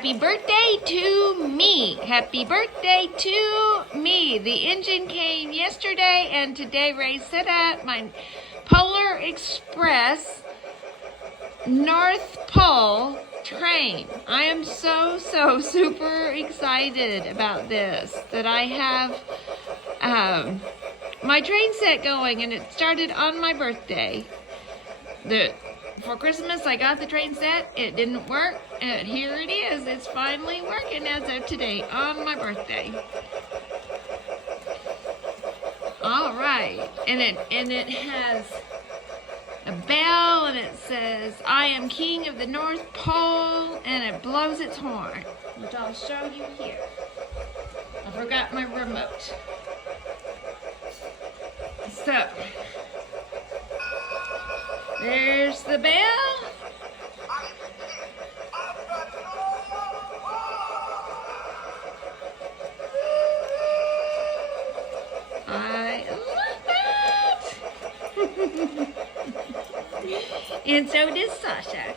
Happy birthday to me. Happy birthday to me. The engine came yesterday and today Ray set up my Polar Express North Pole train. I am so super excited about this, that I have my train set going, and it started on my birthday. For Christmas, I got the train set. It didn't work, and here it is. It's finally working as of today on my birthday. All right, and it has a bell, and it says, "I am King of the North Pole," and it blows its horn, which I'll show you here. I forgot my remote. So, there's the bell. I love that. And so does Sasha.